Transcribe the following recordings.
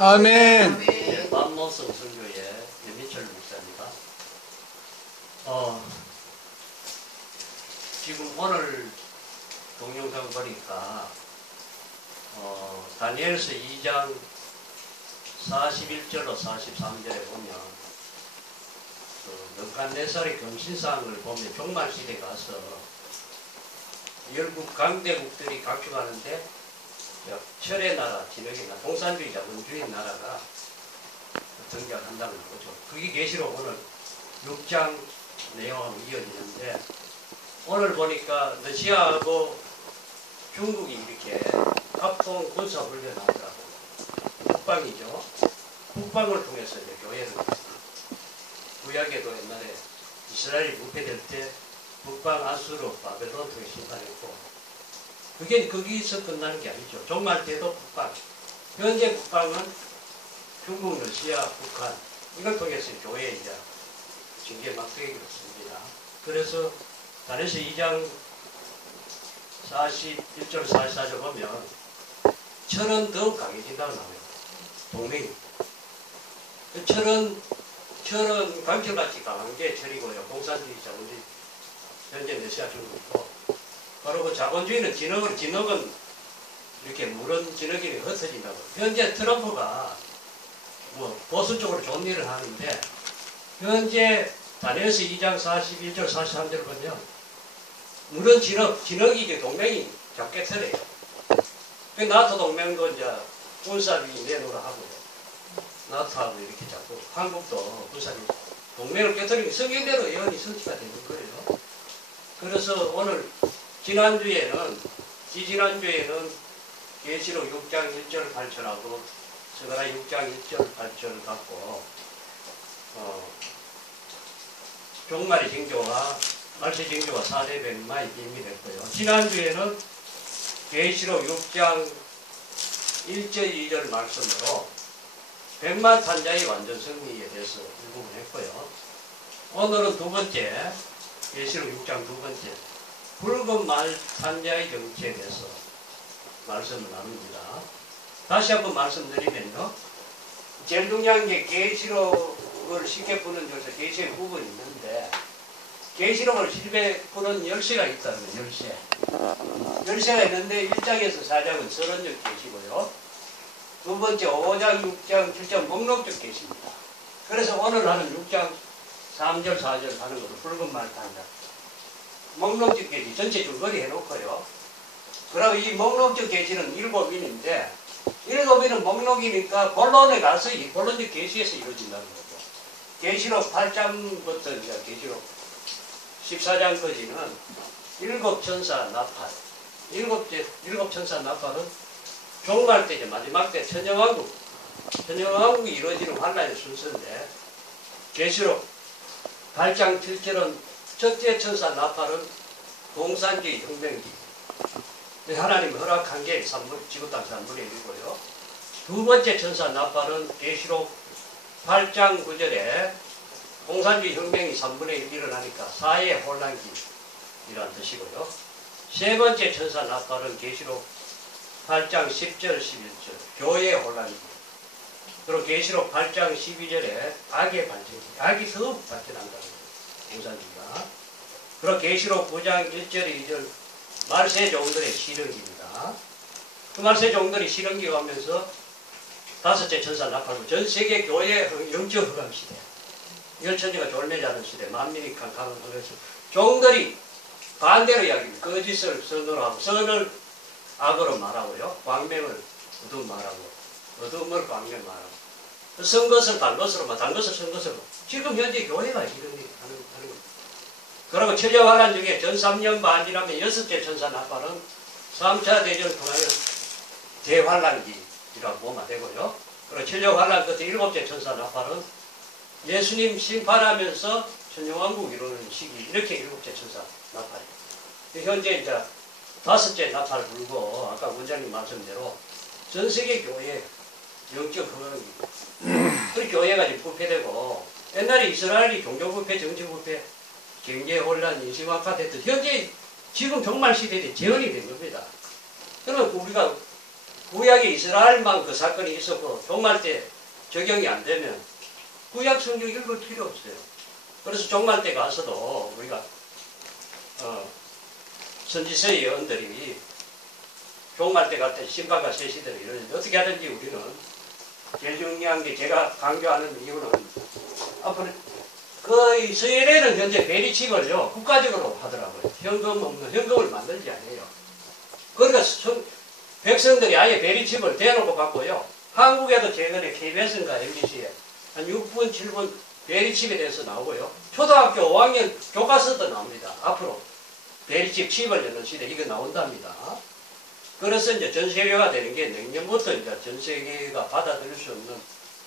아멘. 네, 만모성 선교회 윤민철 목사입니다. 지금 오늘 동영상 보니까 다니엘서 2장 41절로 43절에 보면 느부갓네살의 금신상을 보면 종말시대 가서 열국 강대국들이 각축하는데 철의 나라, 진흙의 나라, 공산주의 자본주의 나라가 등장한다는 거죠. 그게 계시록 오늘 6장 내용하고 이어지는데, 오늘 보니까 러시아하고 중국이 이렇게 합동 군사훈련을 하더라고요. 국방이죠. 국방을 통해서 이제 교회를 구약에도 옛날에 이스라엘이 부패될 때 북방 아수르 바벨론 통해 심판했고, 그게 거기서 끝나는 게 아니죠. 종말 때도 북방. 현재 북방은 중국, 러시아, 북한 이걸 통해서 교회에 이제 징계 막대기로 씁니다. 그래서 다니엘서 2장 41절 44절 보면 철은 더욱 강해진다고 나와요. 동맹이. 철은 강철같이 강한 게 철이고요. 공산주의, 자본주의, 현재 러시아, 중국이고, 바로 그 자본주의는 진흙은 이렇게 물은 진흙이 흩어진다고. 현재 트럼프가 뭐 보수 쪽으로 좋은 일을 하는데, 현재 다니엘서 2장 41절 43절 보면 물은 진흙이 이제 동맹이 작게 터래요. 그 나토 동맹도 이제 군사비 내놓으라 하고요. 나토하고 이렇게 자꾸 한국도 군사비 동맹을 깨뜨리면 성경대로 예언이 성취가 되는 거예요. 그래서 오늘 지지난주에는 계시록 6장 1절 8절하고 스가랴 6장 1절 8절을 갖고 종말의 징조와 말세 징조와 4대 백마의 비밀이 됐고요. 지난주에는 계시록 6장 1절 2절 말씀으로 백마 탄자의 완전 승리에 대해서 일부분 했고요. 오늘은 두 번째, 계시록 6장 두 번째, 붉은 말 탄자의 정치에 대해서 말씀을 나눕니다. 다시 한번 말씀드리면요, 제일 중요한 게 계시록을 쉽게 푸는 데서 계시의 부분이 있는데, 계시록을 쉽게 푸는 열쇠가 있다는 거예요. 열쇠가 있는데 1장에서 4장은 서론적 계시고요, 두 번째 5장, 6장, 7장 목록적 계시입니다. 그래서 오늘 하는 6장 3절, 4절 하는 것을 붉은 말 탄자, 목록적 계시 전체 줄거리 해놓고요. 그리고 이 목록적 계시는 7인인데 7인은 목록이니까 본론에 가서 이 본론적 계시에서 이루어진다는 거죠. 계시록 8장부터 이제 계시록 14장까지는 7천사 나팔. 7천사 나팔은 종말 때죠. 마지막 때 천년왕국이 이루어지는 환란의 순서인데, 계시록 8장 7절은 첫째 천사 나팔은 공산주의 혁명기. 하나님 허락한 게 지구 땅 3분의 1이고요. 두 번째 천사 나팔은 계시록 8장 9절에 공산주의 혁명이 3분의 1 일어나니까 사회 혼란기이라는 뜻이고요. 세 번째 천사 나팔은 계시록 8장 10절 11절 교회의 혼란기. 그리고 계시록 8장 12절에 악의 발전기. 악이 더욱 발전한다는 거예요. 공산주의가. 그리고 계시록 9장 1절 2절 말세 종들의 실현기입니다. 그 말세 종들이 실현기 가면서 다섯째 천사 나팔로 전 세계 교회 영적 흑암 시대, 열천지가 졸매자는 시대, 만민이 강하는 시대, 종들이 반대로 이야기합니다. 거짓을 선으로 하고, 선을 악으로 말하고요, 광명을 어두운 말하고, 어두움을 광명 말하고, 선 것을 단 것으로, 단 것을 선 것으로. 지금 현재 교회가 이런 일을 하는 겁니다. 그리고 천년환란 중에 전 3년 반이라면 여섯째 천사 나팔은 3차 대전 통하여 대환란기라고 보면 되고요. 그리고 천년환란 끝에 일곱째 천사 나팔은 예수님 심판하면서 천년왕국 이루는 시기, 이렇게 일곱째 천사 나팔이에요. 현재 이제 다섯째 나팔 불고, 아까 원장님 말씀대로 전 세계 교회 영적 흥황기. 그 교회가 이제 부패되고, 옛날에 이스라엘이 종교부패, 정치부패, 경제 혼란, 인식 악화됐던 현재 지금 종말 시대에 재현이 된 겁니다. 그러면 우리가 구약의 이스라엘만 그 사건이 있었고 종말 때 적용이 안 되면 구약 성경 읽을 필요 없어요. 그래서 종말 때 가서도 우리가 선지서의 예언들이 종말 때 갈 때 신방과 새 시대를 이루는데 어떻게 하든지 우리는 제일 중요한 게 제가 강조하는 이유는 앞으로 그 스웨덴은 현재 베리칩을요 국가적으로 하더라고요. 현금 없는 현금을 만들지 않아요. 그러니까 백성들이 아예 베리칩을 대놓고 받고요. 한국에도 최근에 KBS인가 MBC에 한 6분 7분 베리칩에 대해서 나오고요. 초등학교 5학년 교과서도 나옵니다. 앞으로 베리칩 칩을 여는 시대 이거 나온답니다. 그래서 이제 전 세계가 되는 게 내년부터 이제 전 세계가 받아들일 수 없는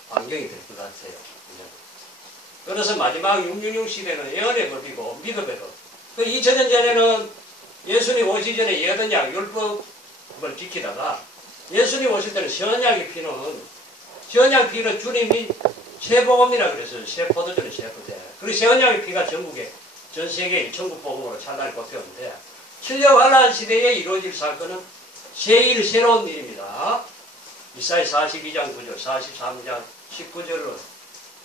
환경이 될 것 같아요. 그래서 마지막 666 시대는 예언의 법이고 믿음의 법. 그 2000년 전에는 예수님 오시기 전에 예언약 율법을 지키다가 예수님 오실 때는 시언약의 피는 주님이 새 복음이라 그래서 새 포도주는 새 포도야. 그리고 시언약의 피가 전국에 전 세계의 천국 복음으로 찬란히 꼽혔는데 7년 환란 시대에 이루어질 사건은 새로운 일입니다. 이사야 42장 9절, 43장 19절로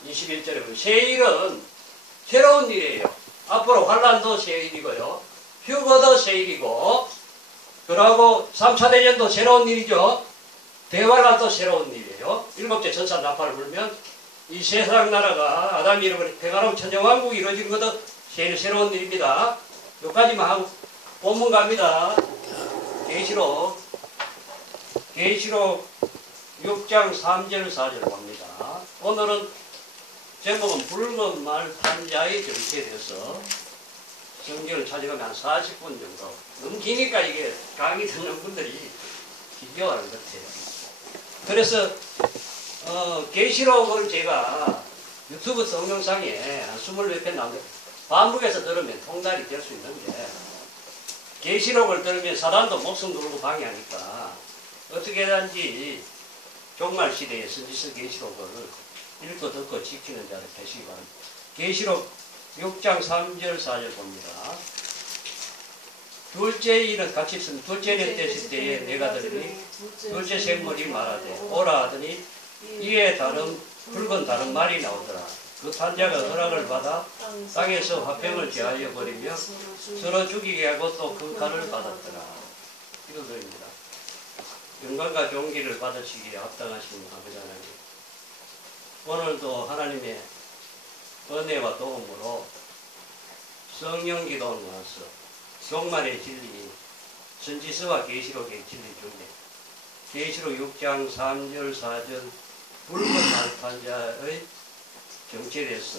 21절에 새 일은 새로운 일이에요. 앞으로 환란도 새 일이고요. 휴거도 새 일이고 그러고 3차 대전도 새로운 일이죠. 대환란도 새로운 일이에요. 일곱째 천사 나팔을 불면 이 세상 나라가 아담이 잃어버린 대가람 천정왕국이 이루어진 것도 새로운 일입니다. 여기까지만 하고 본문 갑니다. 계시록 6장 3절 4절 봅니다. 오늘은 제목은 붉은 말 탄자의 정체에 대해서 성경을 찾아가면 한 40분 정도. 너무 기니까 이게 강의 듣는 분들이 기겨워하는 것 같아요. 그래서 계시록을 제가 유튜브 동영상에 한 20몇 편 나오는데 반복해서 들으면 통달이 될 수 있는데 계시록을 들으면 사단도 목숨 걸고 방해하니까 어떻게든지 종말 시대의 선지서 계시록을 읽고 듣고 지키는 자를 되시기 바랍니다. 계시록 6장 3절 4절 봅니다. 둘째 일은 같이 있습니다. 둘째 년 되실 때에 내가 들으니 둘째 생물이 말하되 오라 하더니 이에 붉은 다른 말이 나오더라. 그 탄자가 허락을 받아 땅에서 화평을 제하여 버리며 서로 죽이게 하고 또 그 칼을 받았더라. 이것입니다. 영광과 존귀를 받으시기에 합당하신 아버지 하나님, 오늘도 하나님의 은혜와 도움으로 성령 기도를 모아서 종말의 진리, 선지서와 계시록의 진리 중에 계시록 6장 3절 4절 붉은 말탄자의 정체에 대해서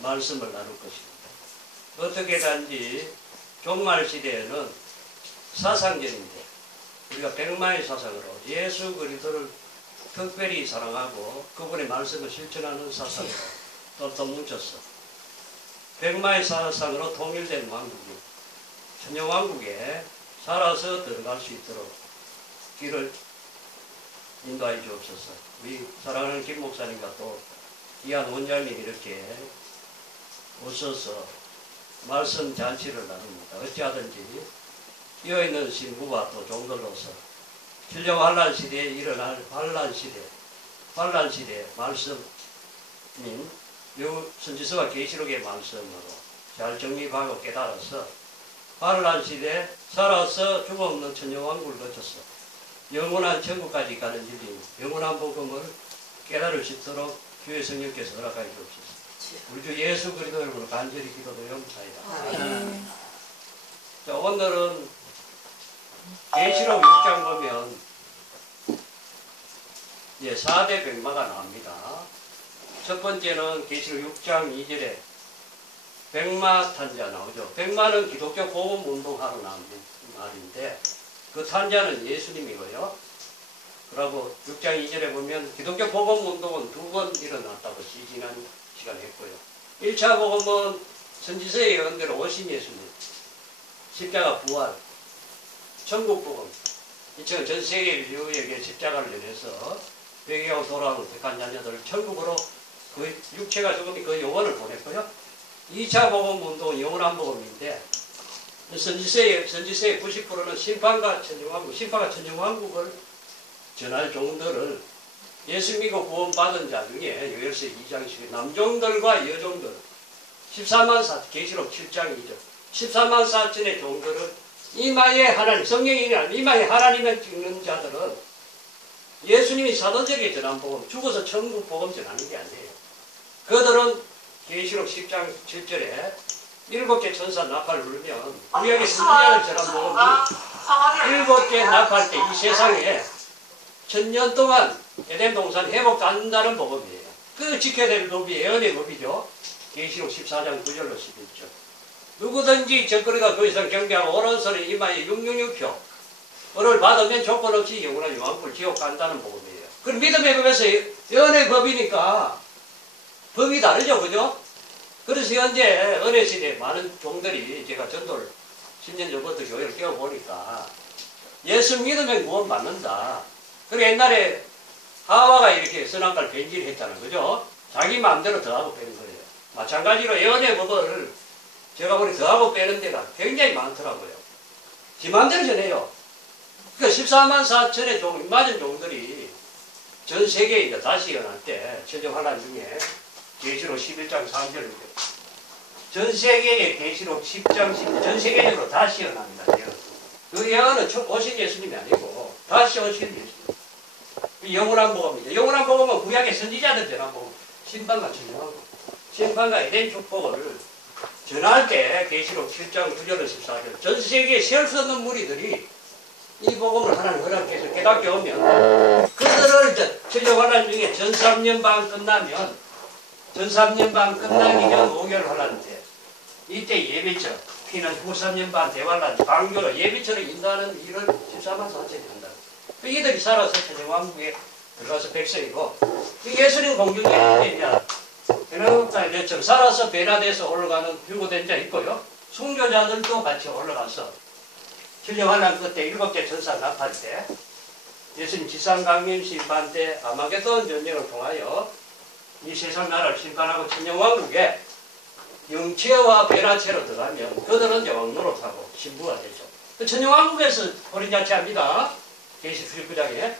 말씀을 나눌 것입니다. 어떻게 단지 종말 시대에는 사상전인데 우리가 백마의 사상으로 예수 그리스도를 특별히 사랑하고 그분의 말씀을 실천하는 사상으로 또 뭉쳤어. 백마의 사상으로 통일된 왕국이 천년왕국에 살아서 들어갈 수 있도록 길을 인도하여 주옵소서. 우리 사랑하는 김 목사님과 또 귀한 원장님이 이렇게 오셔서 말씀 잔치를 나눕니다. 어찌하든지 끼어있는 신부와 또 종들로서 신령 환란 시대에 일어날 환란 시대 말씀인 선지서와 계시록의 말씀으로 잘 정립하고 깨달아서 환란 시대에 살아서 죽어없는 천년왕국을 거쳐서 영원한 천국까지 가는 길인 영원한 복음을 깨달을 수 있도록 주의 성령께서 허락하여 주옵소서. 우리 주 예수 그리스도 이름으로 간절히 기도드리옵나이다. 자, 오늘은 계시록 6장 보면 4대 백마가 나옵니다. 첫 번째는 계시록 6장 2절에 백마 탄자 나오죠. 백마는 기독교 복음 운동하러 나온 말인데 그 탄자는 예수님이고요. 그리고 6장 2절에 보면 기독교 복음 운동은 2번 일어났다고 지난 시간에 했고요. 1차 복음은 선지서의 예언대로 오신 예수님, 십자가 부활, 천국 복음, 이처럼 전 세계 인류에게 십자가를 내려서 회개하고 돌아오는 택한 자녀들을 천국으로 그 육체가 죽으면 그 영혼을 보냈고요. 2차 복음 운동은 영원한 복음인데 선지서의 90%는 심판과 천정왕국을 전할 종들을 예수 믿고 구원받은 자 중에 요엘서 2장씩 남종들과 여종들 14만 4천 계시록 7장 2절 14만 4천의 종들은 이마에 하나님 성령이 아니라 이마에 하나님을 찍는 자들은 예수님이 사도적에 전한 복음 죽어서 천국 복음 전하는 게 아니에요. 그들은 계시록 10장 7절에 7개 천사 나팔 불면 구약의 선지자를 전한 복음이 7개 나팔 때 이 세상에 1000년 동안 에덴 동산 회복받는다는 복음이에요. 그 지켜야 될 법이 예언의 법이죠. 계시록 14장 9절로 11절. 누구든지 적그리가 그 이상 경배하고 오른손에 이마에 666표 을을 받으면 조건 없이 영원한 영왕불 지옥 간다는 복음이에요. 그럼 믿음의 법에서 예언의 법이니까 법이 다르죠. 그죠? 그래서 현재 은혜 시대에 많은 종들이 제가 전도를 10년 전부터 교회를 깨워보니까 예수 믿으면 구원 받는다. 그리고 옛날에 하와가 이렇게 선악과를 변질했잖아요. 그죠? 자기 마음대로 더하고 빼는 거예요. 마찬가지로 예언의 법을 제가 보니 더하고 빼는 데가 굉장히 많더라고요. 지 마음대로 전해요. 그러니까 14만 4천의 맞은 종들이 전 세계에 이제 다시 예언할 때 천정환란 중에 계시록 11장 3절입니다. 전 세계에 계시록 10장 10절 전 세계적으로 다시 예언합니다. 그 예언은 오신 예수님이 아니고 다시 오신 예수님. 영원한 복음이죠. 영원한 복음은 구약의 선지자들 전한 복음. 심판과 천정하고 심판과 에덴 축복을 전할 때 계시록 7장 9절로 14절 전 세계에 셀 수 없는 무리들이 이 복음을 하나님 허락해서 깨닫게 오면 그들을 천정환란 중에 전 3년 반 끝나면 전 3년 반 끝나기 전 5개월 환란 때 이때 예비처 피는 후 3년 반 대환란 방교로 예비처를 인도하는 일을 14만 4천이 한다. 이들이 살아서 천정왕국에 들어가서 백성이고 예수님 공중에 이제 베나우타에처럼 살아서 변화돼서 올라가는 휴거된 자 있고요. 순교자들도 같이 올라가서 천정환란 끝에 7개 천사 나팔 때 예수님 지상강림 심판 때 아마겟돈 전쟁을 통하여 이 세상 나라를 심판하고 천정왕국에 영체와 변화체로 들어가면 그들은 이제 왕노릇하고 신부가 되죠. 천정왕국에서 혼인잔치합니다. 계시 19장에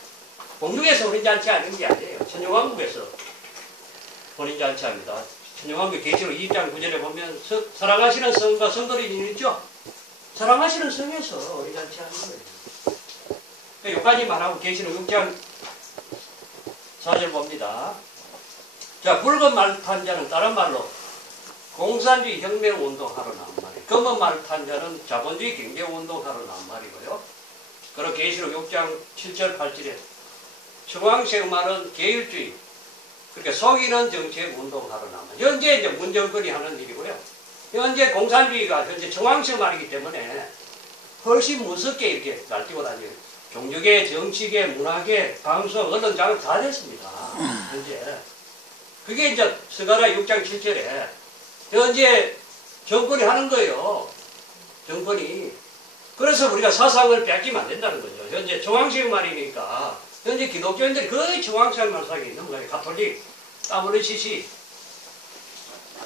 공중에서 혼인잔치하는 게 아니에요. 천정왕국에서 혼인잔치합니다. 천정왕국 계시록 2장 9절에 보면 사랑하시는 성과 성도들이 있죠. 사랑하시는 성에서 혼인잔치하는 거예요. 여기까지만 하고 계시록 6장 4절 봅니다. 자, 붉은 말 탄 자는 다른 말로 공산주의 혁명운동하러 나온 말이에요. 검은 말 탄 자는 자본주의 경제운동하러 나온 말이고요. 그리고 계시록 6장 7절 8절에 청황색 말은 계율주의 그러니까 속이는 정책운동하러 나온 말. 현재 이제 문정권이 하는 일이고요. 현재 공산주의가 현재 청황색 말이기 때문에 훨씬 무섭게 이렇게 날뛰고 다녀요. 종교계, 정치계, 문화계, 방송, 언론 장악 다 됐습니다. 현재. 그게 이제 스가랴 6장 7절에 현재 정권이 하는 거예요. 정권이. 그래서 우리가 사상을 뺏기면 안 된다는 거죠. 현재 중앙식 말이니까 현재 기독교인들이 거의 중앙식 말상에 있는 거예요. 가톨릭, WCC,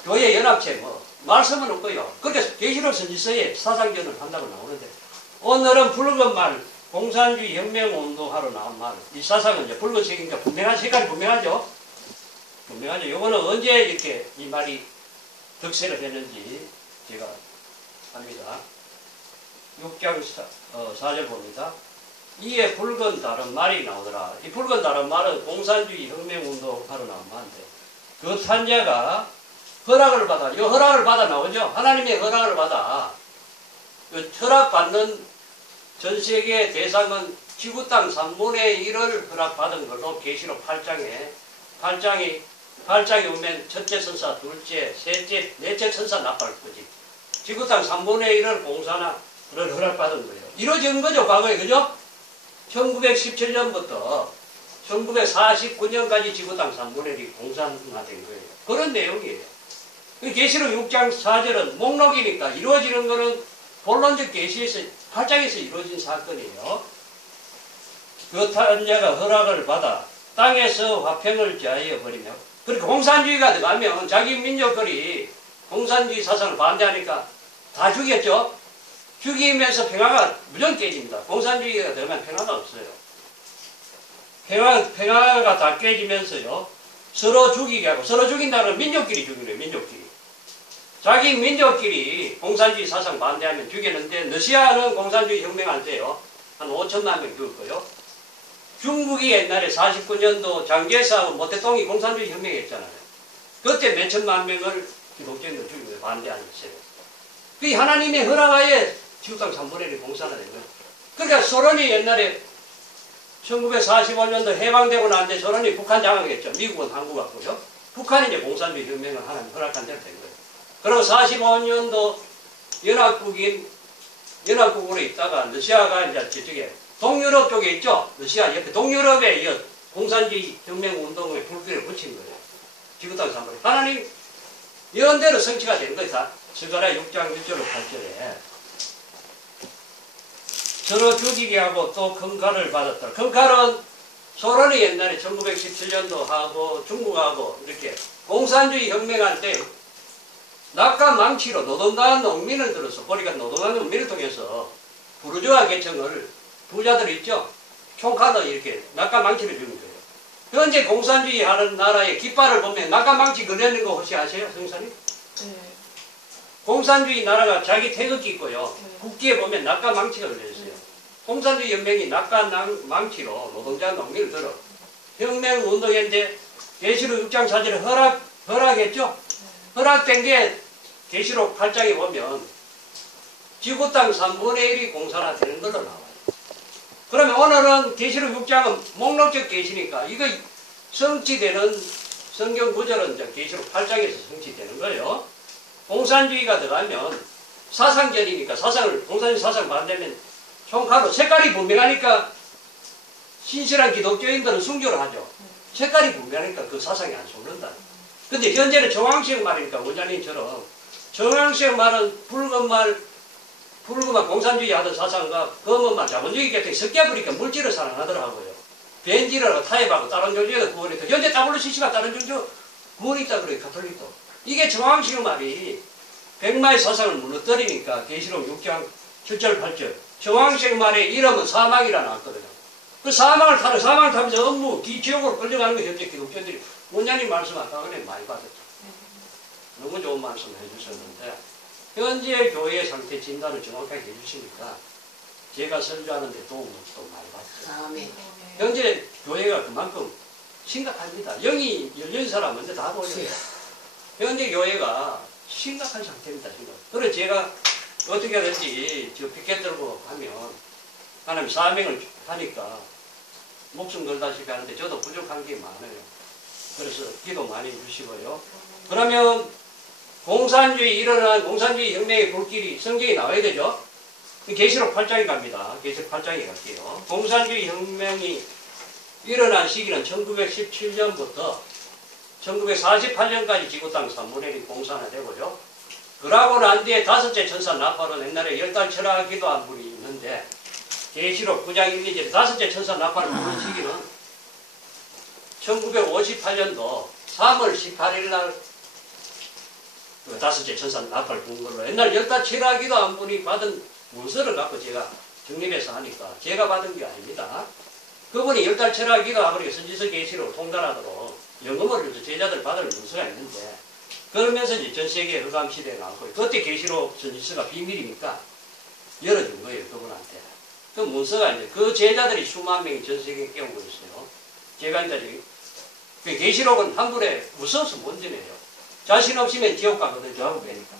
교회 연합체 뭐 말씀은 없고요. 그렇게 계시록 선지서에 사상전을 한다고 나오는데 오늘은 붉은 말, 공산주의 혁명운동하러 나온 말. 이 사상은 이제 붉은색이니까 분명한 색깔이 분명하죠. 분명하죠. 요거는 언제 이렇게 이 말이 득세를 했는지 제가 합니다. 6장 4절 봅니다. 이에 붉은 다른 말이 나오더라. 이 붉은 다른 말은 공산주의 혁명운동하러 나온 말인데 그 탄자가 허락을 받아. 이 허락을 받아 나오죠. 하나님의 허락을 받아. 허락받는 전 세계 대상은 지구 땅 3분의 1을 허락받은 걸로 계시록 8장에 오면 첫째 천사, 둘째, 셋째, 넷째 천사 나팔 거지. 지구 땅 3분의 1을 공산화를 허락받은 거예요. 이루어진 거죠, 과거에. 그죠? 1917년부터 1949년까지 지구 땅 3분의 1이 공산화된 거예요. 그런 내용이에요. 계시록 6장 4절은 목록이니까 이루어지는 거는 본론적 계시에서 8장에서 이루어진 사건이에요. 그 탄자가 허락을 받아 땅에서 화평을 제하여 버리며 그렇게 공산주의가 들어가면 자기 민족들이 공산주의 사상을 반대하니까 다 죽였죠. 죽이면서 평화가 무조건 깨집니다. 공산주의가 되면 평화가 없어요. 평화가 다 깨지면서요. 서로 죽이게 하고, 서로 죽인다는 건 민족끼리 죽이네요. 민족끼리. 자기 민족끼리 공산주의 사상 반대하면 죽이는데, 러시아는 공산주의 혁명할 때요. 한 5천만 명 죽었고요. 중국이 옛날에 49년도 장제사하고 모태똥이 공산주의 혁명했잖아요. 그때 몇 천만 명을 기독교인들 죽인 거예요. 반대하는 거예요. 그게 하나님의 허락하에 지구땅 3분의 1이 공산화된 거예요. 그러니까 소련이 옛날에 1945년도 해방되고 난데 소련이 북한 장악했죠. 미국은 한국하고요. 북한이 이제 공산주의 혁명을 하나님 허락한 대로 된 거예요. 그리고 45년도 연합국으로 있다가 러시아가 이제 저쪽에 동유럽 쪽에 있죠. 러시아 옆에 동유럽에 이 공산주의 혁명 운동에 불길을 붙인 거예요. 지구땅 3분의 1. 하나님 예언대로 성취가 된 거예요. 스가랴 6장 1절로 8절에 서로 죽이게 하고 또 금칼을 받았더라. 금칼은 소련이 옛날에 1917년도 하고 중국하고 이렇게 공산주의 혁명할 때 낙과 망치로 노동당한 농민을 들어서 보니까 노동당한 농민을 통해서 부르주아 계층을 부자들 있죠. 총칼로 이렇게 낙과 망치를 주는 거예요. 현재 공산주의 하는 나라의 깃발을 보면 낙과 망치 그려있는 거 혹시 아세요? 성사님? 네. 공산주의 나라가 자기 태극기 있고요. 네. 국기에 보면 낙과 망치가 그려있어요. 공산주의 혁명이 낙과 망치로 노동자 농민을 들어 혁명 운동인데 계시록 6장 4절에 허락했죠. 허락된 게 계시록 8장에 보면 지구 땅 3분의 1이 공산화되는 걸로 나와요. 그러면 오늘은 계시록 6장은 목록적 계시니까 이거 성취되는 성경 구절은 이제 계시록 8장에서 성취되는 거예요. 공산주의가 들어가면 사상전이니까 공산주의 사상 반대면 총칼로 색깔이 분명하니까 신실한 기독교인들은 순교를 하죠. 색깔이 분명하니까 그 사상이 안 속는다. 근데 현재는 정황식 말이니까 원장님처럼 정황식 말은 붉은 공산주의 하던 사상과 검은 말 자본주의 계통이 섞여버리니까 물질을 사랑하더라고요. 벤질하고 타협하고 다른 종교에도 구원이 있다. 현재 WCC가 다른 종교 구원이 있다 그래요. 가톨릭도. 이게 정황식 말이 백마의 사상을 무너뜨리니까 계시록 6장 7절 8절 정황식 말의 이름은 사망이라 나왔거든요. 그 사망을 타면서 업무, 지옥으로 끌려가는 거 현재 기독교인들이 원장님 말씀 아까 전에 많이 받았죠. 너무 좋은 말씀 해주셨는데 현재 교회의 상태 진단을 정확하게 해주시니까 제가 설교하는데 도움을 또 많이 받았어요. 아멘. 현재 교회가 그만큼 심각합니다. 영이 열린 사람은 다 보여요. 현재 교회가 심각한 상태입니다. 지금. 그래서 제가 어떻게 하든지 저 피켓 들고 하면 하나님 사명을 하니까 목숨 걸다시피 하는데 저도 부족한 게 많아요. 그래서 기도 많이 주시고요. 그러면 일어난 공산주의 혁명의 불길이 성경에 나와야 되죠. 계시록 8장에 갑니다. 계시록 8장에 갈게요. 공산주의 혁명이 일어난 시기는 1917년부터 1948년까지 지구 땅 3분의 1이 공산화되고요. 그러고 난 뒤에 다섯째 천사 나팔은 옛날에 10달 철학 기도한 분이 있는데 계시록 9장 1, 2절에 다섯째 천사 나팔을 부른 시기는 1958년도 3월 18일 날 그 다섯째 천사 나팔을 부른 걸로 옛날 10달 철학 기도한 분이 받은 문서를 갖고 제가 정립해서 하니까 제가 받은 게 아닙니다. 그분이 10달 철학 기도하고 선지서 계시록 통달하도록 영음을 해서 제자들 받을 문서가 있는데 그러면서 이제 전 세계 흑암 시대에 나왔고 그때 계시록 선지서가 비밀이니까 열어준 거예요. 그분한테. 그 문서가 이제 그 제자들이 수만 명이 전 세계에 깨우고 있어요. 제가 이제 계시록은 한 분에 무서워서 못 지내요. 자신 없으면 지옥 가거든요. 저하고 뵈니까.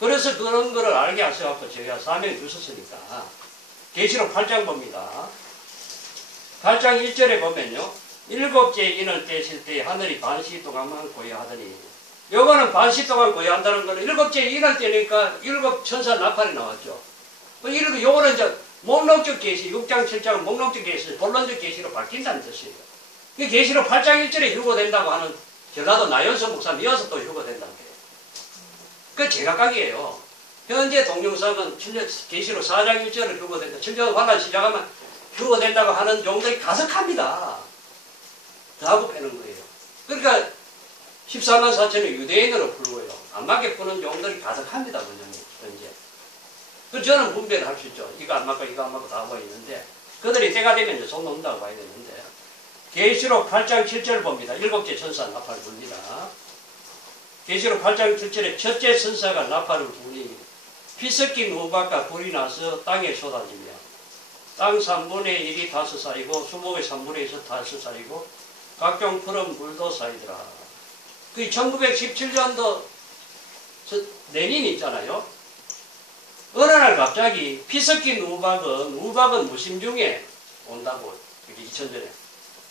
그래서 그런 거를 알게 하셔갖고 제가 사명을 주셨으니까 계시록 8장 봅니다. 8장 1절에 보면요. 7째 인을 떼실 때 하늘이 반시 동안만 고요하더니 요거는 반시 동안 고요한다는 거는 7째 인을 떼니까 7 천사 나팔이 나왔죠. 요거는 이제 목록적 계시, 6장 7장은 목록적 계시, 본론적 계시로 바뀐다는 뜻이에요. 계시록 8장 1절에 휴거된다고 하는 전라도 나연서 목사님 이어서 또 휴거된다는 거예요. 그 제각각이에요. 현재 동영상은 계시록 4장 1절을 휴거된다. 7장 환란 시작하면 휴거된다고 하는 종들이 가득합니다. 하고 빼는 거예요. 그러니까 14만 4천을 유대인으로 풀고요. 안 맞게 푸는 종들이 가득합니다. 현재. 그 저는 분배를 할 수 있죠. 이거 안 맞고 이거 안 맞고 다 하고 있는데 그들이 때가 되면 이제 속 놓는다고 봐야 되는데 계시록 8장 7절을 봅니다. 일곱째 천사 나팔을 붑니다. 계시록 8장 7절에 첫째 천사가 나팔을 부니 피 섞인 우박과 불이 나서 땅에 쏟아지며 땅 3분의 1이 다섯 사이고 수목의 3분의 1이 다섯 사이고 각종 푸른 물도 사이더라. 그 1917년도 내년이 있잖아요. 어느 날 갑자기 피 섞인 우박은 무심 중에 온다고, 이게 2000년에.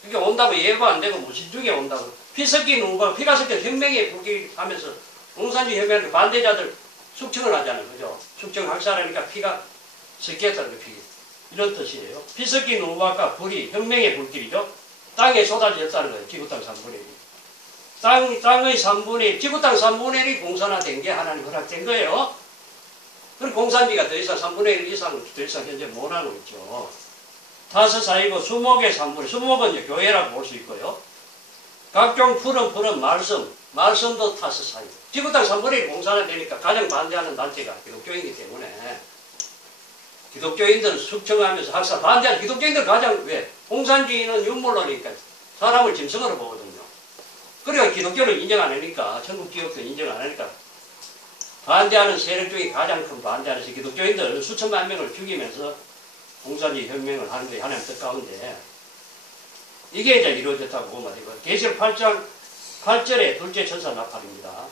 그게 온다고 예고 안 되고 무심 중에 온다고. 피 섞인 우박, 피가 섞여 혁명에 불기 하면서 공산주의 혁명의 반대자들 숙청을 하잖아요. 그죠? 숙청 학살하니까 피가 섞였다는 거, 피. 이런 뜻이에요. 피 섞인 우박과 불이 혁명의 불길이죠. 땅에 쏟아졌다는 거예요. 지구 땅 3분의 1이. 땅의 3분의 1, 지구 땅 3분의 1이 공산화된 게 하나님 허락된 거예요. 그럼 공산지가 더 이상 3분의 1 이상 더 이상 현재 못하고 있죠. 다섯 사이고 수목의 3분의, 수목은 이제 교회라고 볼 수 있고요. 각종 푸른 말씀도 다섯 사이고. 지구 땅 3분의 1 공산화되니까 가장 반대하는 단체가 기독교인이기 때문에 기독교인들 숙청하면서 학살 반대하는 기독교인들 가장 왜? 공산주의는 윤물론이니까 사람을 짐승으로 보거든요. 그러니까 기독교를 인정 안 하니까 천국지역도 인정 안 하니까 반대하는 세력 중에 가장 큰 반대하는 기독교인들 수천만 명을 죽이면서 공산주의 혁명을 하는 게 하나님 뜻 가운데 이게 이제 이루어졌다고 보면 되고 계시록 8장 8절에 둘째 천사 나팔입니다.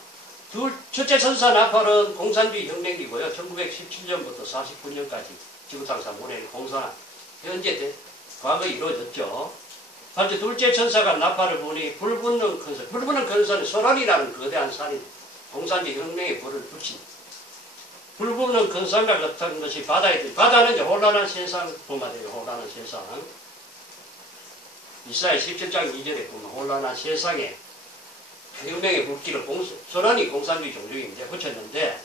첫째 천사 나팔은 공산주의 혁명이고요. 1917년부터 49년까지 지구땅 3분의 1 공산화 현재 과거에 이루어졌죠. 반대 둘째 천사가 나팔을 부니 불붙는 큰산, 불붙는 큰산은 소란이라는 거대한 산이 공산주의 혁명에 불을 붙인 불붙는 큰산과 같은 것이 바다는 이제 혼란한 세상 보면 돼요. 혼란한 세상. 이사야 17장 2절에 보면 혼란한 세상에 혁명의 불길을 소란이 공산주의 종족이 이제 붙였는데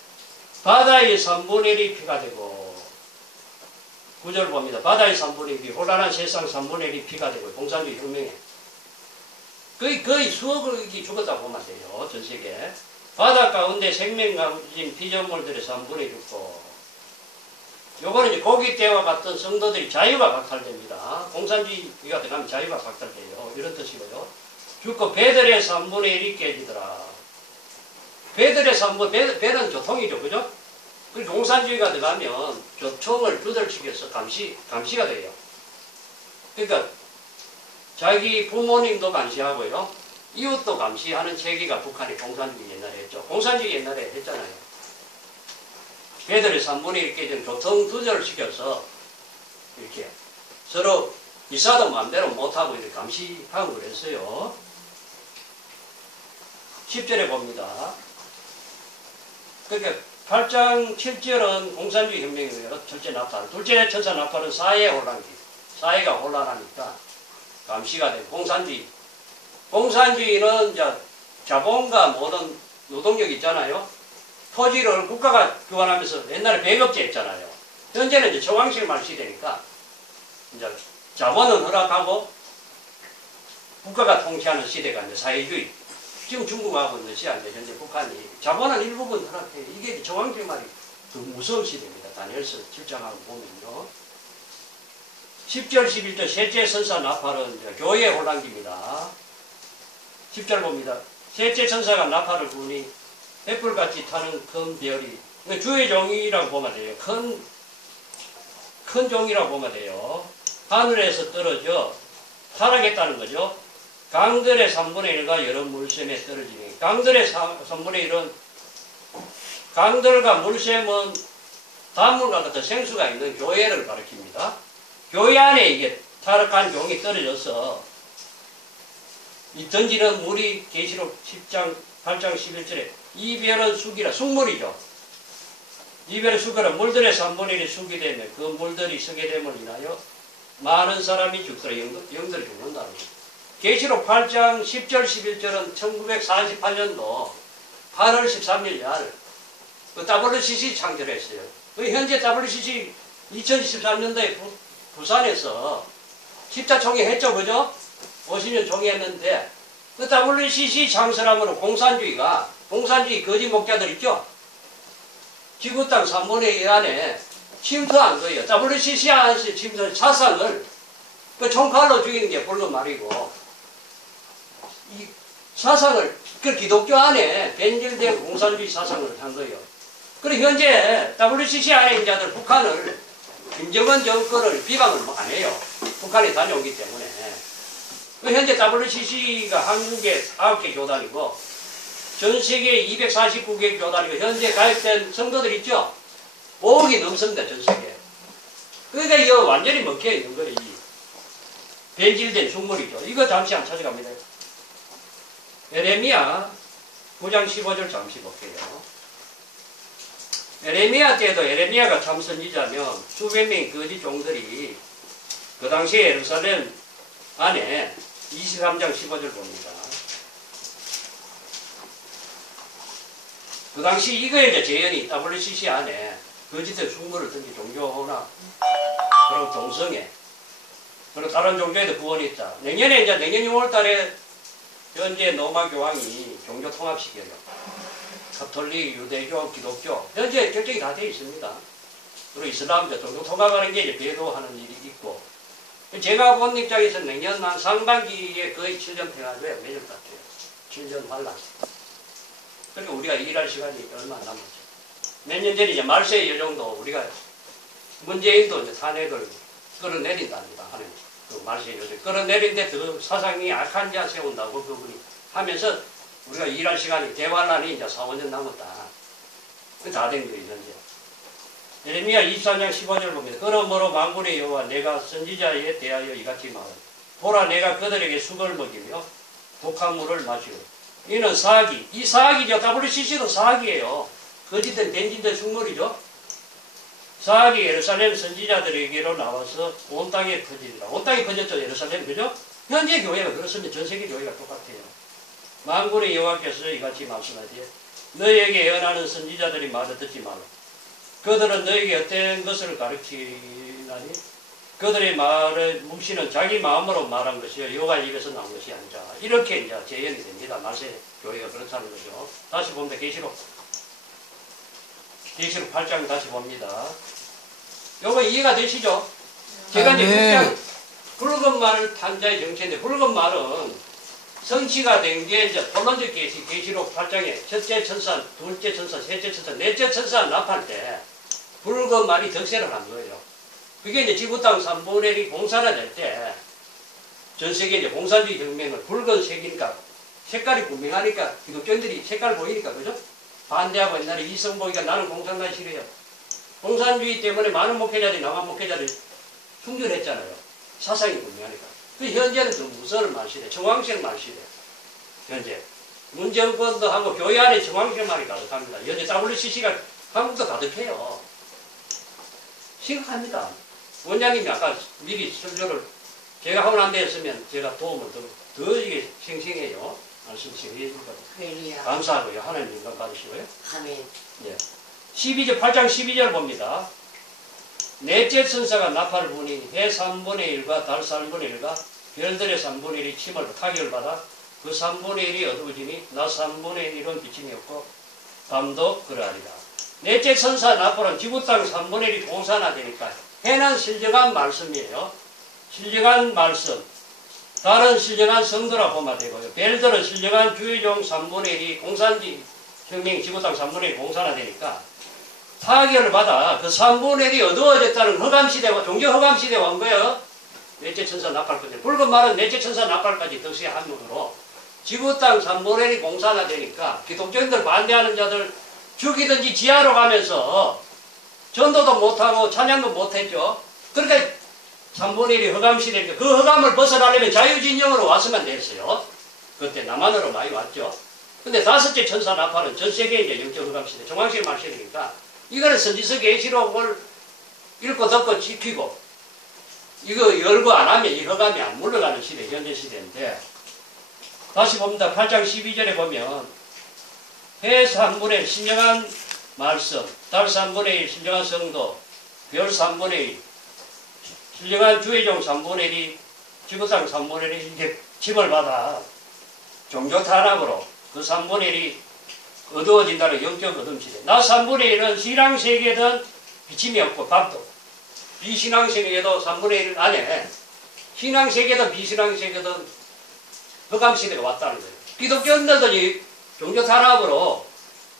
바다의 3분의 1이 피가 되고 9절 봅니다. 바다의 3분의 1이 혼란한 세상 3분의 1이 피가 되고 공산주의 혁명에 거의 수억이 죽었다고 보면 돼요. 전 세계. 바다 가운데 생명 가진 피조물들의 3분의 1 죽고 요거는 이제 고기 때와 같은 성도들이 자유가 박탈됩니다. 공산주의가 들어가면 자유가 박탈돼요. 이런 뜻이고요. 죽고 배들의 3분의 1이 깨지더라. 배들의 3분의 배는 교통이죠. 그죠? 그리고 공산주의가 들어가면 교통을 두들시켜서 감시가 돼요. 그러니까 자기 부모님도 감시하고요. 이웃도 감시하는 체계가 북한이 공산주의 옛날에 했죠. 공산주의 옛날에 했잖아요. 배들의 3분의 1 깨지는 교통 두절시켜서 이렇게 서로 이사도 마음대로 못하고 이렇게 감시하고 그랬어요. 10절에 봅니다. 그러니까 8장 7절은 공산주의 혁명이고요. 첫째 나팔. 둘째 천사 나팔은 사회의 혼란기. 사회가 혼란하니까 감시가 되고 공산주의는 이제 자본과 모든 노동력 있잖아요. 토지를 국가가 교환하면서 옛날에 배급제 했잖아요. 현재는 이제 초강실만 시대니까 이제 자본은 허락하고 국가가 통치하는 시대가 이제 사회주의. 지금 중국하고 있는 시한데 현재 북한이 자본은 일부분 허락해요. 이게 초강실 말이 더 무서운 시대입니다. 다니엘서 7장하고 보면요. 10절 11절 셋째 천사 나팔은 이제 교회의 혼란기입니다. 10절 봅니다. 셋째 천사가 나팔을 부니 횃불같이 타는 큰 별이 주의 종이라고 보면 돼요. 큰 종이라고 보면 돼요. 하늘에서 떨어져 타락했다는 거죠. 강들의 3분의 1과 여러 물샘에 떨어지니 강들의 3분의 1은 강들과 물샘은 단물과 같은 생수가 있는 교회를 가리킵니다. 교회 안에 이게 타락한 종이 떨어져서 이 던지는 물이 계시록 10장 8장 11절에 이 별은 숙이라 숙물이죠. 이 별은 숙이라 물들의 3분의 1이 숙이 되면 그 물들이 서게 됨을 인하여 많은 사람이 죽더라. 영들이 죽는다는 거예요. 계시록 8장 10절 11절은 1948년도 8월 13일 날 그 WCC 창설했어요. 그 현재 WCC 2023년도에 부산에서 십자총회 했죠. 그죠? 50년 총회했는데 그 WCC 창설함으로 공산주의 거짓 목자들 있죠? 지구 땅 3분의 1 안에 침투한 거예요. WCC 안에서 침투한 사상을 그 총칼로 죽이는 게 불금 말이고 이 사상을 그 기독교 안에 변질된 공산주의 사상을 한 거예요. 그리고 현재 WCC 안에 있는 자들 북한을 김정은 정권을 비방을 안 해요. 북한이 다녀오기 때문에. 현재 WCC가 한국에 9개 교단이고 전 세계 249개 교단이고 현재 가입된 성도들 있죠? 5억이 넘습니다. 전 세계. 그러니까 이거 완전히 먹혀 있는 거예요. 변질된 속물이죠. 이거 잠시 한 찾아갑니다. 에레미야 9장 15절 잠시 볼게요. 에레미야 때도 에레미야가 참 선지자면 수백 명의 거짓 종들이 그 당시에 예루살렘 안에 23장 15절 봅니다. 그 당시 이거에 이제 재현이 WCC 안에 거짓된 숙물을 던지 종교나 그리고 동성애 그리고 다른 종교에도 구원이 있다. 내년 6월 달에 현재 로마 교황이 종교 통합시켜요. 가톨릭, 유대교, 기독교 현재 결정이 다 되어 있습니다. 그리고 이슬람교 종교 통합하는 게 이제 배도하는 일이 있고 제가 본 입장에서 내년 한 상반기에 거의 7년 돼가지고요. 매년 같아요. 7년 환란. 그러니까 우리가 일할 시간이 얼마 안 남았죠. 몇 년 전에 이제 말세 여정도 우리가 문재인도 이제 탄핵을 끌어내린답니다. 하는 그 말세 여정 끌어내린데 더 사상이 악한 자 세운다고 그분이 하면서 우리가 일할 시간이 대환란이 이제 4, 5년 남았다. 그 다 된 거예요, 현재. 예레미야 24장 15절 봅니다. 그러므로 만군의 여호와 내가 선지자에 대하여 이같이 말하노라. 보라 내가 그들에게 쑥을 먹이며 독한 물을 마시고 이는 사기. 이 사기죠. WCC도 사기예요. 거짓된 변질된 숙물이죠. 사기 예루살렘 선지자들에게로 나와서 온 땅에 퍼지리라. 온 땅에 퍼졌죠. 예루살렘. 그죠? 현재 교회가 그렇습니다. 전 세계 교회가 똑같아요. 만군의 여호와께서 이같이 말씀하시되 너희에게 예언하는 선지자들이 말을 듣지 말라. 그들은 너에게 어떤 것을 가르치나니 그들의 말을 묵시는 자기 마음으로 말한 것이요 여호와 입에서 나온 것이 아니라 이렇게 이제 재현이 됩니다. 말세 교회가 그렇다는 거죠. 다시 봅니다. 계시록 8장 다시 봅니다. 요거 이해가 되시죠? 제가 이제 네. 붉은 말 탄자의 정체인데 붉은 말은 성취가 된 게 이제 본론적 계시록 8장에 첫째 천사, 둘째 천사, 셋째 천사, 넷째 천사 납할 때 붉은 말이 득세를 한 거예요. 그게 이제 지구 땅 3분의 1이 공산화 될 때 전 세계 이제 공산주의 혁명을 붉은색이니까 색깔이 분명하니까 기독교인들이 색깔 보이니까 그죠? 반대하고 옛날에 이성보기가 나는 공산당이 싫어요. 공산주의 때문에 많은 목회자들이 남한 목회자를 충돌했잖아요. 사상이 분명하니까. 그 현재는 더 무서운 말시대, 정황실 말시대. 현재 문정권도 하고 교회 안에 정황실 말이 가득합니다. 현재 WCC가 한국도 가득해요. 심각합니다. 원장님이 아까 미리 설교를 제가 하고 난 데 했으면 제가 도움을 더 이게 생생해요. 말씀 해주니까 감사하고요. 하나님 영광 받으시고요. 아멘. 예. 8장 12절 봅니다. 넷째 천사가 나팔을 부니 해 3분의 1과 달 3분의 1과 별들의 3분의 1이 침을 타격을 받아 그 3분의 1이 어두워지니 낮 3분의 1은 비침이 없고 밤도 그러하리라. 넷째 천사 나팔은 지구 땅 3분의 1이 공산화되니까 해는 신령한 말씀이에요. 신령한 말씀. 달은 신령한 성도라 보면 되고요. 별들은 신령한 주의종 3분의 1이 공산주의 혁명 지구 땅 3분의 1이 공산화되니까 타격을 받아 그 3분의 1이 어두워졌다는 허감시대와 종교 허감시대가 온 거예요. 넷째 천사 나팔까지. 붉은 말은 넷째 천사 나팔까지 덕수의 한문으로 지구 땅 3분의 1이 공산화되니까 기독교인들 반대하는 자들 죽이든지 지하로 가면서 전도도 못하고 찬양도 못했죠. 그러니까 3분의 1이 허감시대니까 그 허감을 벗어나려면 자유진영으로 왔으면 됐어요. 그때 남한으로 많이 왔죠. 근데 다섯째 천사 나팔은 전 세계에 이제 영적 허감시대, 정황실 말씀이니까 이거는 선지서 계시록을 읽고 듣고 지키고 이거 열고 안 하면 이 허감이 안 물러가는 시대, 현재 시대인데 다시 봅니다. 8장 12절에 보면 해 3분의 1 신령한 말씀, 달 3분의 1 신령한 성도, 별 3분의 1 신령한 주의종 3분의 1이 지구상 3분의 1이 이렇게 침을 받아 종교 탄압으로 그 3분의 1이 어두워진다는 영적 어둠 시대. 나 3분의 1은 신앙세계든 비침이 없고 밥도 비신앙세계에도 3분의 1 안에 신앙세계든 비신앙세계든 흑암시대가 왔다는 거예요. 기독교인들도 이 종교 탄압으로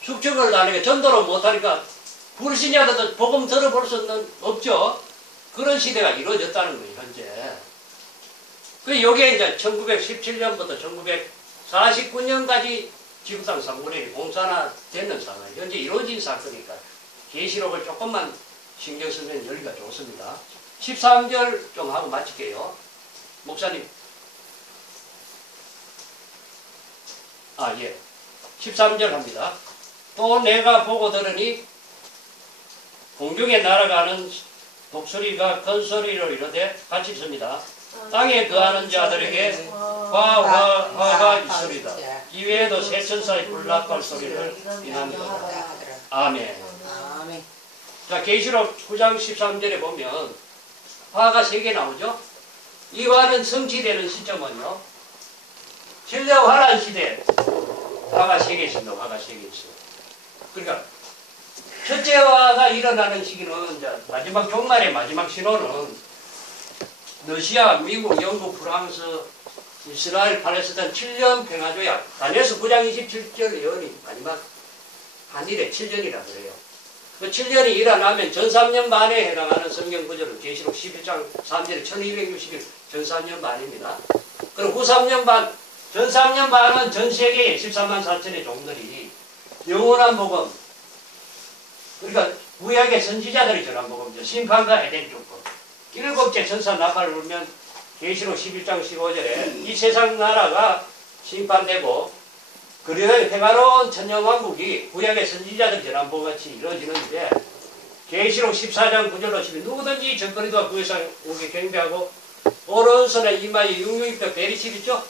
숙청을 다니까 전도를 못하니까 불신자들도 복음 들어볼 수는 없죠. 그런 시대가 이루어졌다는 거예요, 현재. 그 요게 이제 1917년부터 1949년까지 지구상 3분의 1 공산화 되는 상황, 현재 이루어진 사건이니까 계시록을 조금만 신경 쓰면 여기가 좋습니다. 13절 좀 하고 마칠게요. 목사님. 예. 13절 합니다. 또 내가 보고 들으니 공중에 날아가는 독수리가 큰 소리로 이르되 같이 있습니다. 땅에 거하는 자들에게 화가 있으리다. 이외에도 새 천사의 불나팔 소리를 비난하노라. 아멘. 자, 계시록 9장 13절에 보면 화가 3개 나오죠. 이 화는 성취되는 시점은요, 진려 환란 시대 화가 3개 있습니다. 화가 3개 있어요. 그러니까 첫째 화가 일어나는 시기는 이제 마지막 종말의 마지막 신호는 러시아, 미국, 영국, 프랑스, 이스라엘, 팔레스타인 7년 평화조약, 다니엘서 9장 27절 예언이 마지막 한일의 7년이라 그래요. 그 7년이 일어나면 전 3년 반에 해당하는 성경 구절은 계시록 11장 3절에 1260일 전 3년 반입니다. 그럼 후 3년 반, 전 3년 반은 전 세계의 14만 4천의 종들이 영원한 복음, 그러니까 구약의 선지자들이 전한 복음이죠. 심판과 에덴 조건. 7째 천사 나팔을 울면 계시록 11장 15절에 이 세상 나라가 심판되고 그리하여 평화로운 천년왕국이 구약의 선지자들 전한 것 같이 이루어지는데 계시록 14장 9절로 10절 누구든지 전거리도와 그 이상 오게 경배하고 오른손에 이마에 육육이뼈 베리칩 있죠?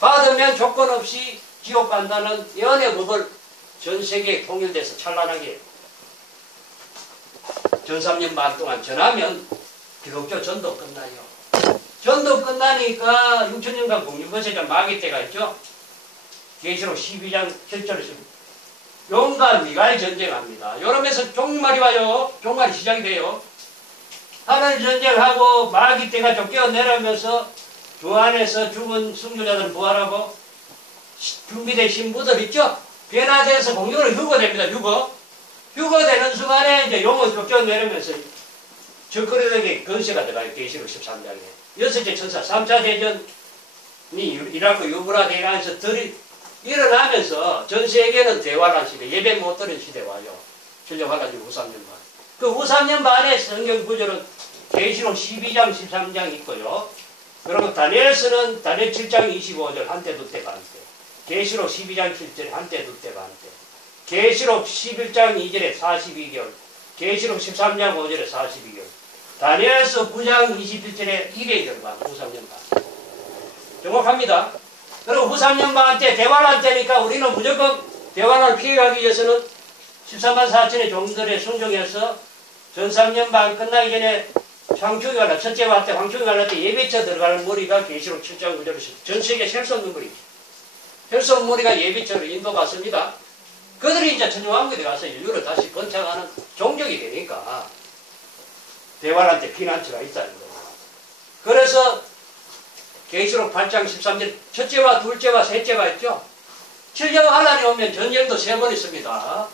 받으면 조건 없이 지옥 간다는 예언의 법을 전 세계에 통일돼서 찬란하게 전 3년 반 동안 전하면 기독교 전도 끝나요. 전도 끝나니까 6천년간 공중권세자 마귀 때가 있죠. 계시록 12장 7절에서 용과 미갈 전쟁합니다. 여름에서 종말이 와요. 종말이 시작이 돼요. 하늘 전쟁하고 마귀 때가 쫓겨내려면서 주 안에서 죽은 순교자들은 부활하고 준비된 신부들 있죠. 변화돼서 공중으로 휴거됩니다. 휴거되는 순간에 이제 용을 쫓겨내려면서 적그리스도에게 건세가 들어가요. 계시록 13장에. 6째 천사 3차 대전이 이라크 유브라 대강에서 일어나면서 전 세계는 대환란 시대, 예배 못 드는 시대 와요. 실려와가지고 후 3년 반. 그 후 3년 반의 성경 구절은 계시록 12장, 13장 있고요. 그리고 다니엘서는 다니엘 7장 25절 한때 두때 반때. 계시록 12장 7절 한때 두때 반때. 계시록 11장 2절에 42개월. 계시록 13장 5절에 42개월. 다니엘서 9장 21절에 200개월 반, 후 3년 반. 정확합니다. 그리고 후 3년 반 때 대환란 때니까 우리는 무조건 대환란을 피해가기 위해서는 14만 4천의 종들의 순종해서 전 3년 반 끝나기 전에 황충이 갈라, 첫째 화 때 황충이 갈라 때 예배처 들어가는 무리가 계시록 7장 9절에 전 세계 혈손 무리죠. 혈손 무리가 예배처로 인도받습니다. 그들이 이제 천주왕국에 가서 인류를 다시 건축하는 종족이 되니까 대환란 때 피난처가 있다는 거예요. 그래서 계시록 8장 13절 첫째와 둘째와 셋째가 있죠. 7년 환란이 오면 전쟁도 3번 있습니다.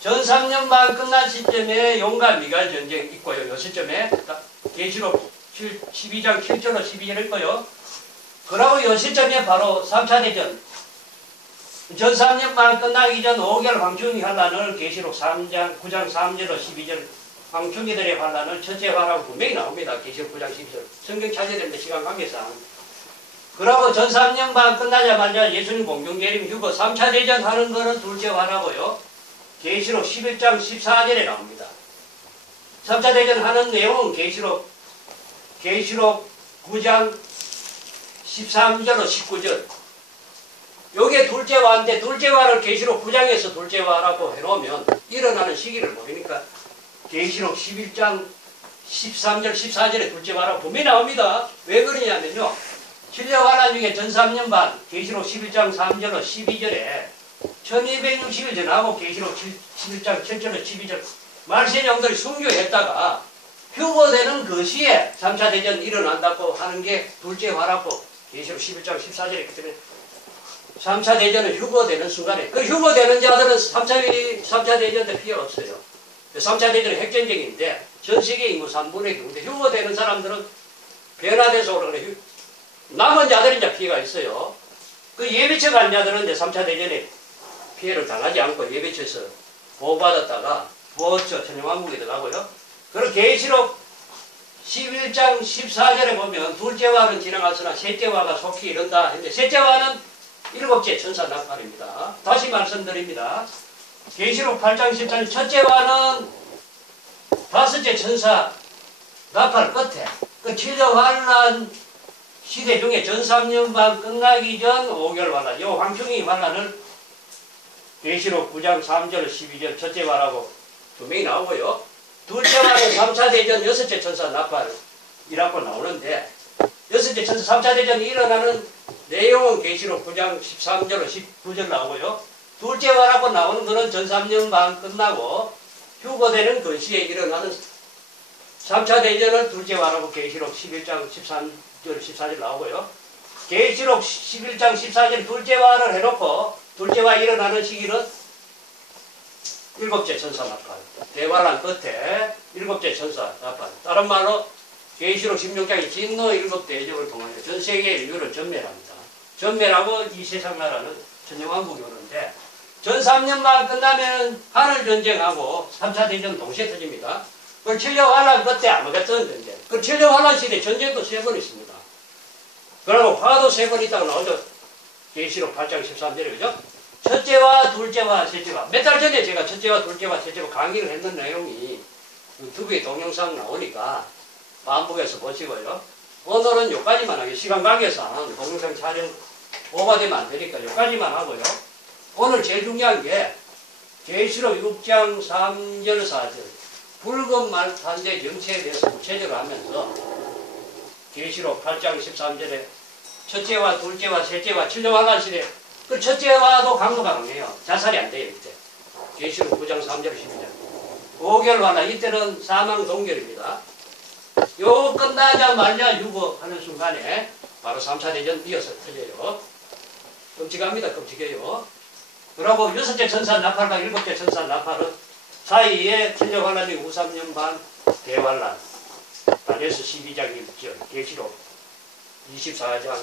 전 3년 반 끝난 시점에 용과 미갈 전쟁 있고요. 요 시점에 계시록 12장 7절로 12절 있고요. 그러고 요 시점에 바로 3차 대전 전 3년 반 끝나기 전 5개월 황충이 환란을 계시록 9장 3절로 12절 황충이들의 환란을 첫째 화라고 분명히 나옵니다. 계시록 9장 12절 성경 찾아야 되는데 시간 관계상 그러고 전 3년 반 끝나자마자 예수님 공중재림 휴거 3차 대전 하는 거는 둘째 화라고요. 계시록 11장 14절에 나옵니다. 3차 대전 하는 내용은 계시록 9장 13절로 19절 요게 둘째 화인데 둘째 화를 계시록 9장에서 둘째 화라고 해놓으면 일어나는 시기를 모르니까 계시록 11장 13절 14절에 둘째 화라고 분명히 나옵니다. 왜 그러냐면요. 신령 환란 중에 전 3년 반 계시록 11장 3절로 12절에 1260일 전하고 계시록 11장 7절로 12절 말세종들이 순교했다가 휴거되는 그 시에 3차 대전 일어난다고 하는 게 둘째 화라고 계시록 11장 14절에 있기 때문에 3차 대전은 휴거되는 순간에 그 휴거되는 자들은 3차 대전 때 피해 없어요. 3차 대전은 핵전쟁인데 전 세계 인구 3분의 2인데 휴거되는 사람들은 변화돼서 그래 남은 자들은 이제 피해가 있어요. 그 예비처 간 자들은 이제 3차 대전에 피해를 당하지 않고 예비처에서 보호받았다가 부어처 천연왕국에 들어가고요. 그리고 계시록 11장 14절에 보면 둘째 화는 지나갔으나 셋째 화가 속히 이른다 했는데 셋째 화는 일곱째 천사 나팔입니다. 다시 말씀드립니다. 계시록 8장 14절 첫째 화는 다섯째 천사 나팔 끝에 그 칠적 환란 시대 중에 전 3년반 끝나기 전 5개월 환란, 요 황충이 환란을 계시록 9장 3절 12절 첫째 화라고 두 명이 나오고요. 둘째 화는 3차 대전 여섯째 천사 나팔이라고 나오는데 여섯째 천사 3차 대전이 일어나는 내용은 계시록 9장 13절 19절 나오고요. 둘째 화라고 나오는 것은 전 3년 반 끝나고 휴거되는 그 시에 일어나는 3차 대전을 둘째 화라고 계시록 11장 13절 14절 나오고요. 계시록 11장 14절 둘째 화를 해놓고 둘째 화 일어나는 시기는 일곱째 천사 나팔 대환란 끝에 일곱째 천사 나팔 다른 말로 계시록 16장의 진노 일곱 대적을 통하여 전 세계 인류를 전멸합니다. 전멸하고 이 세상 나라는 천년왕국이 오는데 전 3년만 끝나면 하늘 전쟁하고 3차 대전 동시에 터집니다. 그 칠적 환란 끝에 아무것도 전쟁. 그 칠적 환란 시대 전쟁도 3번 있습니다. 그리고 화도 3번 있다고 나오죠. 계시록 8장 13절에 그죠? 첫째와 둘째와 셋째와 몇 달 전에 제가 첫째와 둘째와 셋째와 강의를 했는 내용이 유튜브에 동영상 나오니까 반복해서 보시고요. 오늘은 여기까지만 하게 시간 관계상 동영상 촬영 오버되면 안 되니까 여기까지만 하고요. 오늘 제일 중요한 게 계시록 6장 3절 4절 붉은 말탄대 정체에 대해서 구체적으로 하면서 계시록 8장 13절에 첫째와 둘째와 셋째와 칠적 환란 시대 그 첫째와도 강도가 강해요. 자살이 안 돼요. 이때 계시록 9장 3절 12절 5개월 환란 이때는 사망 동결입니다. 요 끝나자마자 유거하는 순간에 바로 3차 대전 이어서 터져요. 끔찍합니다. 끔찍해요. 그리고 여섯째 천사 나팔과 일곱째 천사 나팔은 사이에 칠적 환란이 후 3년 반 대환란 다니엘서 12장 1절 계시록 24장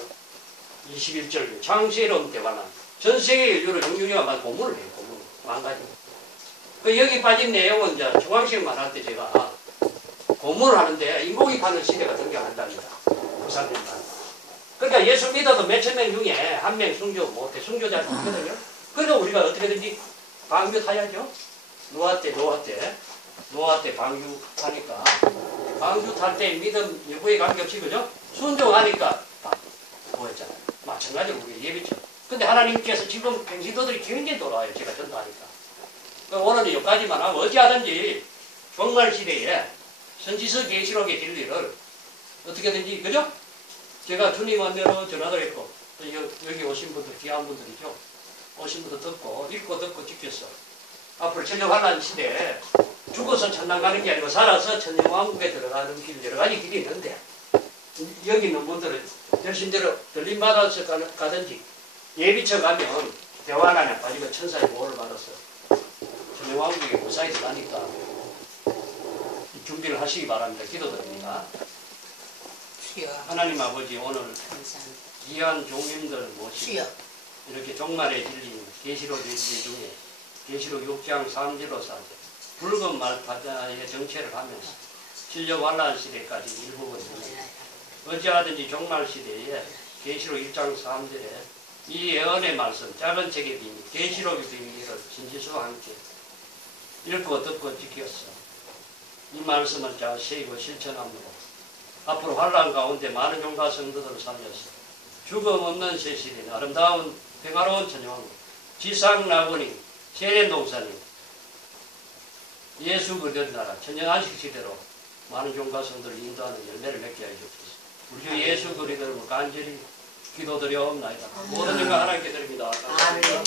21절 창세로운 대환란 전 세계 인류를 영유형만 고문을 해요. 고문 망가지. 그 여기 빠진 내용은 이제 중앙시험만 할 때 제가 고문을 하는데 인공이 가는 시대가 등장한답니다. 그 3년 반. 그러니까 예수 믿어도 몇천 명 중에 한 명 순교 못해 순교자 있거든요. 그래서 우리가 어떻게든지 방주 타야죠. 노아 때 방주 타니까 방주 탈 때 믿음 여부에 관계없이 그죠? 순종하니까 뭐였잖아요. 마찬가지로 우리 예비죠. 근데 하나님께서 지금 평신도들이 굉장히 돌아와요. 제가 전도하니까. 오늘은 여기까지만 하고 어찌하든지 종말 시대에 선지서 계시록의 진리를 어떻게든지 그죠? 제가 주님 안내로 전화도 했고 여기 오신 분들 귀한 분들이죠. 오신 분들 듣고 읽고 듣고 지켰어. 앞으로 칠적 환란 시대에 죽어서 천당 가는 게 아니고 살아서 천년왕국에 들어가는 길 여러 가지 길이 있는데 여기 있는 분들은 열심대로 들림받아서 가든지 예비처 가면 대환란에 빠지고 천사의 보호를 받아서 천년왕국에 무사히 들어가니까 준비를 하시기 바랍니다. 기도드립니다. 하나님 아버지 오늘 귀한 종님들 모시고 이렇게 종말의 진리 계시록 진리 중에 계시록 6장 3절로 4절 붉은 말바다의 정체를 하면서 칠적 환란 시대까지 일부분 어찌하든지 종말 시대에 계시록 1장 3절에 이 예언의 말씀 작은 책의 비밀 계시록의 비밀을 진지수와 함께 읽고 듣고 지켰어. 이 말씀을 잘 세이고 실천함으로 앞으로 환란 가운데 많은 종과 성도들을 살려서 죽음 없는 새 시대 아름다운 평화로운 천년왕국 지상 나그니 세례 동사님 예수 그리스도 나라 천년 안식 시대로 많은 종과 성도를 인도하는 열매를 맺게 하여 주옵소서. 우리 주 예수 그리스도로 간절히 기도드려옵나이다. 모든 영광 하나님께 드립니다. 감사합니다.